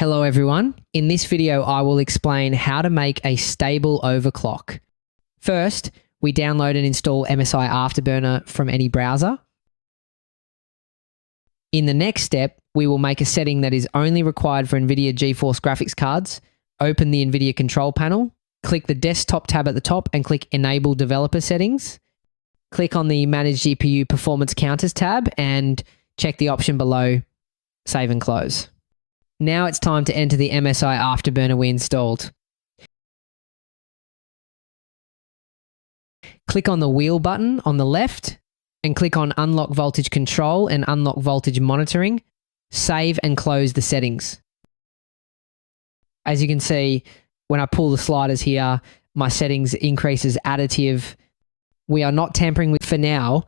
Hello everyone. In this video, I will explain how to make a stable overclock. First, we download and install MSI Afterburner from any browser. In the next step, we will make a setting that is only required for NVIDIA GeForce graphics cards. Open the NVIDIA control panel, click the desktop tab at the top and click Enable Developer Settings. Click on the Manage GPU Performance Counters tab and check the option below, Save and Close. Now it's time to enter the MSI Afterburner we installed. Click on the wheel button on the left and click on Unlock Voltage Control and Unlock Voltage Monitoring. Save and close the settings. As you can see, when I pull the sliders here, my settings increases additive. We are not tampering with for now.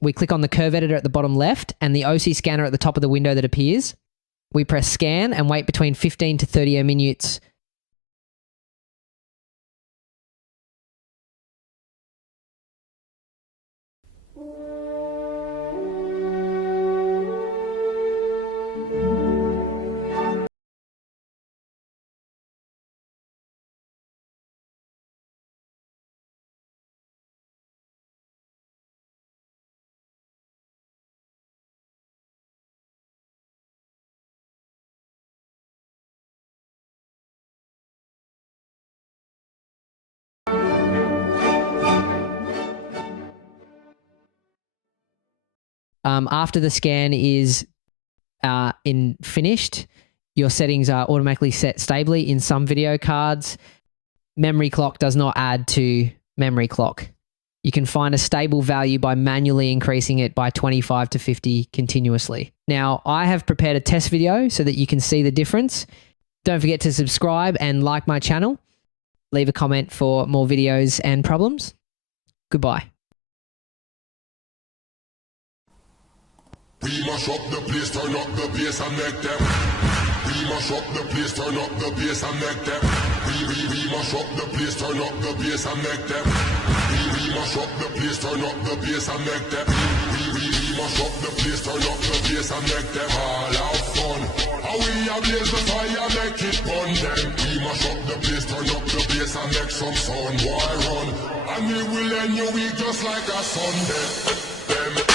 We click on the curve editor at the bottom left and the OC scanner at the top of the window that appears. We press scan and wait between 15 to 30 minutes. After the scan is finished, your settings are automatically set stably in some video cards. Memory clock does not add to memory clock. You can find a stable value by manually increasing it by 25 to 50 continuously. Now, I have prepared a test video so that you can see the difference. Don't forget to subscribe and like my channel. Leave a comment for more videos and problems. Goodbye. We mash up the place, turn up the bass and make them. We mash up the place, turn up the bass and make them. We mash up the place, turn up the bass and make them. We mash up the place, turn up the bass and make them. We mash up the place, turn up the bass and make them all have fun. How we ablaze the fire, make it burn them. We mash up the place, turn up the bass and make some sound. Why run? And we will end your week just like a Sunday. Them.